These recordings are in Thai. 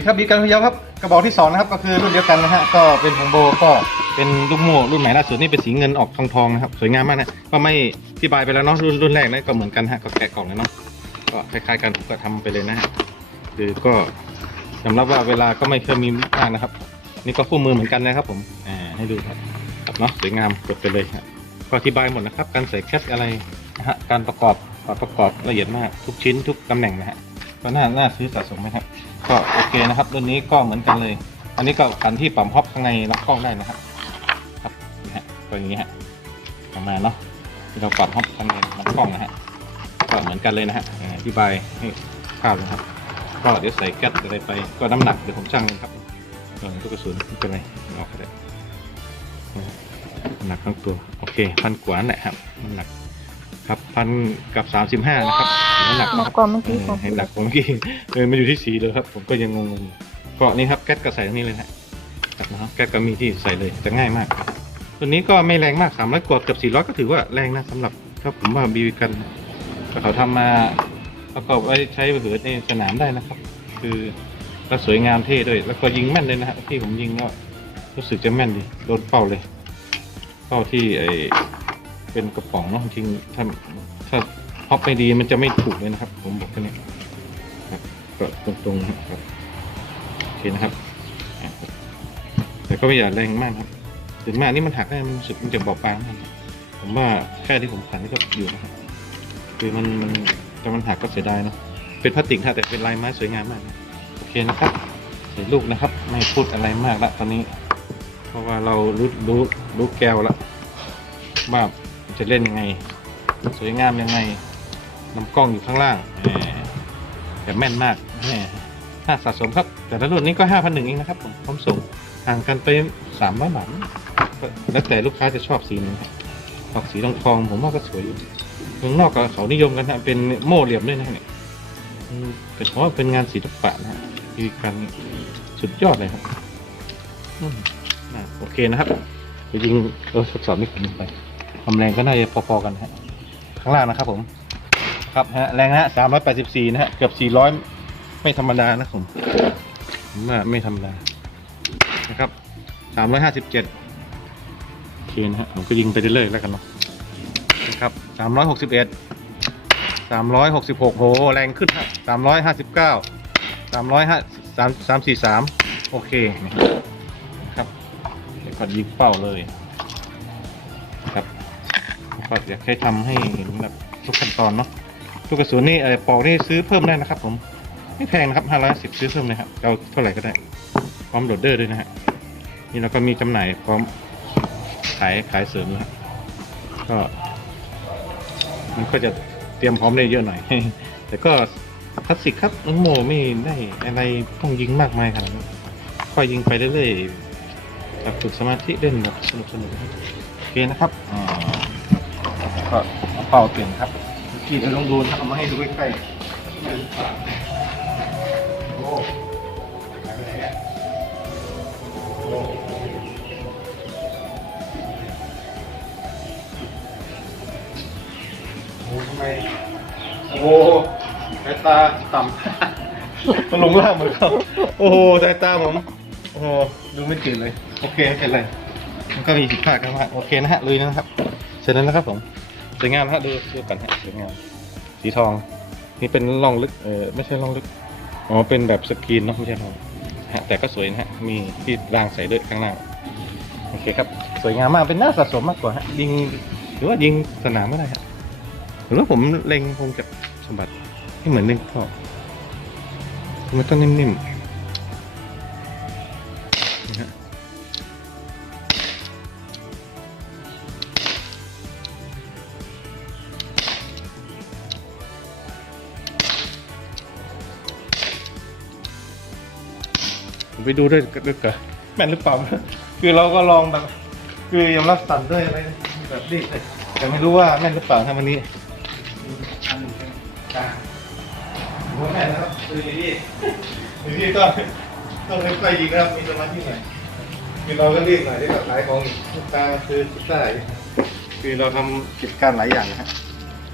ดีครับดีกันพยาวครับกระบอกที่สองนะครับก็คือรุ่นเดียวกันนะฮะก็เป็นของโบก็เป็นลูกโม่รุ่นใหม่ล่าสุดนี่เป็นสีเงินออกทองทองนะครับสวยงามมากนะก็ไม่ที่บายไปแล้วเนาะรุ่นรุ่นแรกนะก็เหมือนกันฮะก็แกะกล่องเลยเนาะก็คล้ายๆกันก็ทำไปเลยนะฮะคือก็ยอมรับว่าเวลาก็ไม่เคยมีมากนะครับ นี่ก็คู่มือเหมือนกันนะครับ ผมอ่าให้ดูครับครับเนาะสวยงามกดไปเลยครับก็อธิบายหมดนะครับ การใส่แคสอะไรนะฮะการประกอบประกอบละเอียดมากทุกชิ้นทุกตำแหน่งนะฮะก็น่าน่าซื้อสะสมไหมครับ ก็โอเคนะครับรุ่นนี้ก็เหมือนกันเลย อันนี้ก็กันที่ปั๊มฮอปข้างในล็อกกล้องได้นะครับครับนี่ฮะตัวนี้ฮะประมาณเนาะที่เราปั๊มฮอปข้างในล็อกกล้องนะฮะก็เหมือนกันเลยนะฮะอ่าอธิบายให้ข้าวเลยครับ ก็เดี๋ยวใส่แก๊สอะไรไปก็น้ำหนักเดี๋ยวผมชั่งครับส่วนลูกกระสุนเป็นไรเอาก็ได้น้ำหนักทั้งตัวโอเคพันกว่านแหละครับน้ำหนักครับพันกับสามสิบห้านะครับ น้ำหนักหนันะกครับกว่าเมื่อเอกี้อของเห็นหนักผมเมื่อกี้เออมาอยู่ที่สีเลยครับ ผมก็ยังงงๆอยู่ก็นี่ครับแก๊สก็ใส่ตรงนี้เลยนะจับนะครับแก๊สก็มีที่ใส่เลยจะง่ายมากครับตัวนี้ก็ไม่แรงมาก300กว่าเกือบ400 ก็ถือว่าแรงนะสำหรับถ้าผมว่าบีบีกันก็เขาทำมาประกอบไว้ใช้เหือในสนามได้นะครับ คือก็สวยงามเท่ด้วย แล้วก็ยิงแม่นเลยนะฮะที่ผมยิงก็รู้สึกจะแม่นดีโดนเป้าเลย เป้าที่ไอเป็นกระป๋องเนาะจริงๆถ้าถ้า ฮอปไม่ดีมันจะไม่ถูกเลยนะครับ ผมบอกแค่นี้ครับก็ตรงๆนะครับโอเคนะครับ แต่ก็ไม่อย่าแรงมากครับ ถึงมากนี่มันหักได้มันรู้สึกมันจะบอบบางมากผมว่าแค่ที่ผมขันนี่ก็อยู่นะครับคือมันมันแต่มันหักก็เสียดายเนาะเป็นพลาสติกฮะแต่เป็นลายไม้สวยงามมากนะโอเคนะครับใส่ลูกนะครับ ไม่พูดอะไรมากละตอนนี้ เพราะว่าเรารู้รู้รู้แก้วแล้วว่าจะเล่นยังไง สวยงามยังไง ลำกล้องอยู่ข้างล่างแต่แม่นมากแหมน่าสะสมครับ แต่ละรุ่นนี้ก็ห้าพันหนึ่งเองนะครับผมพร้อมส่งห่างกันไปสามร้อยบาทแล้วแต่ลูกค้าจะชอบสีไหนบออกสีทองทองผมว่าก็สวยอยู่เมืองนอกก็เขานิยมกันนะเป็นโม่เหลี่ยมด้วยนะเนี่ยอืมเป็นเพราะเป็นงานศิลปะนะคือการสุดยอดเลยครับโอเคนะครับเดี๋ยวยิงเราทดสอบนี่ผมไปความแรงก็น่าจะพอๆกันฮะข้างล่างนะครับผม ครับฮะแรงนะฮะสามร้อยแปดสิบสี่นะฮะเกือบสี่ร้อยไม่ธรรมดานะผมว่าไม่ธรรมดานะครับสามร้อยห้าสิบเจ็ดโอเคนะฮะผมก็ยิงไปเรื่อยๆแล้วกันเนาะนะครับสามร้อยหกสิบเอ็ดสามร้อยหกสิบหกโหแรงขึ้นครับสามร้อยห้าสิบเก้าสามร้อยห้าสามสามสี่สามโอเคนะครับเดี๋ยวก่อนยิงเป้าเลยครับก็อยากให้ทำให้เห็นแบบทุกขั้นตอนเนาะ ลูกกระสุนนี่เออปอกนี่ซื้อเพิ่มได้นะครับ ผม ไม่แพงนะครับห้าร้อยสิบซื้อเพิ่มเลยครับเอาเท่าไหร่ก็ได้ พร้อมโหลดเดอร์ด้วยนะฮะ นี่เราก็มีจำหน่ายพร้อมขายขายเสริมนะฮะก็ มันก็จะเตรียมพร้อมได้เยอะหน่อย แต่ก็คลาสสิกครับน้องโมไม่ได้อะไรต้องยิงมากมายขนาดนั้นค่อยยิงไปเรื่อยๆแบบฝึกสมาธิเล่นแบบสนุกสนุกโอเคนะครับอ่าก็เป่าเปลี่ยนครับ กี้เดี๋ยวลองดูนะเอามาให้ดูใกล้ๆโอ้หายไปไหนเนี่ยโอ้โอ้ทำไมโอ้สายตาต่ำ มันลงล่างเหมือนเขาโอ้โหสายตาผม โอ้โหดูไม่จืดเลย โอเคไม่เป็นไรมันก็มีผิดพลาดกันมากโอเคนะฮะลุยนะครับเสร็จแล้วนะครับผม สวยงามฮะดูดูกันฮะสวยงามสีทอง นี่เป็นร่องลึกเออไม่ใช่ร่องลึกอ๋อเป็นแบบสกรีนเนาะไม่ใช่ร่องฮะแต่ก็สวยนะฮะมีที่รางใส่ด้วยข้างล่างโอเคครับสวยงามมากเป็นหน้าสะสมมากกว่าฮะยิงหรือว่ายิงสนามก็ได้ฮะหรือว่าผมเล็งคงจะสมบัติให้เหมือนเล็งพ่อมันต้องนิ่มๆ ผมไปดูด้วยด้วยกันแม่นหรือเปล่า คือเราก็ลองแบบคือยอมรับสั่นด้วยอะไรแบบนี้เลยแต่ไม่รู้ว่าแม่นหรือเปล่าครับวันนี้อันหนึ่งเป็นกลางผมว่าแม่นนะครับคืออย่างนี้อย่างนี้ต้องต้องค่อยๆยิงนะครับมีสมาธิหน่อยคือเราก็รีบหน่อยที่แบบขายของลูกค้าคือคิดได้คือเราทำกิจการหลายอย่างนะฮะ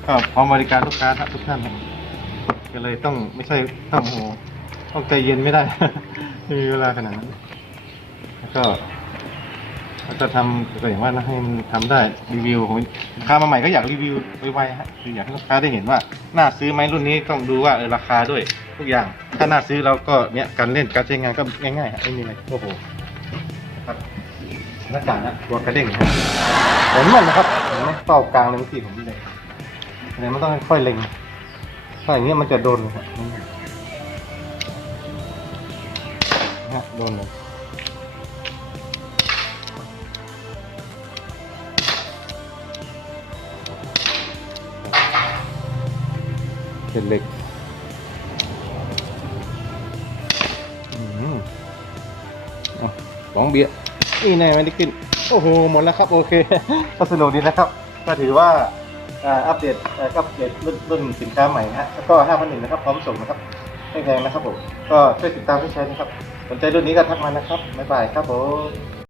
ก็พร้อมบริการลูกค้าครับทุกท่านก็เลยต้องไม่ใช่ต้องโอ้โหต้องใจเย็นไม่ได้ ไม่มีเวลาขนาดนั้น แล้วก็แล้วก็ทำก็อย่างว่านะให้มันทำได้รีวิวของลูกค้ามาใหม่ก็อยากรีวิวไวๆฮะคืออยากให้ลูกค้าได้เห็นว่าน่าซื้อไหมรุ่นนี้ต้องดูว่าเออราคาด้วยทุกอย่าง ถ้าน่าซื้อเราก็เนี้ยการเล่นการใช้งานก็ง่ายๆฮะไม่มีอะไรโอ้โหครับหน้าต่างนะตัวกระเด้งนะเห็นมันนะครับเห็นไหมเป้ากลางเลยเมื่อกี้ผมเลยเนี่ยมันต้องค่อยๆเล็งถ้าอย่างเงี้ยมันจะโดนครับ ฮะโดนเลยเป็นเหล็กอืมเอาสองเบียร์นี่แน่ไม่ได้กิน โอ้โห หมดแล้วครับ โอเคก็สนุกดีนะครับ ก็ถือว่าอ่าอัปเดตอัปเดตรุ่นรุ่นสินค้าใหม่นะฮะแล้วก็5 0 0นะครับ พร้อมส่งนะครับไม่แพงนะครับผม ก็ช่วยติดตามช่วยแชร์นะครับ สนใจรุ่นนี้ก็ทักมานะครับบ๊ายบายครับผม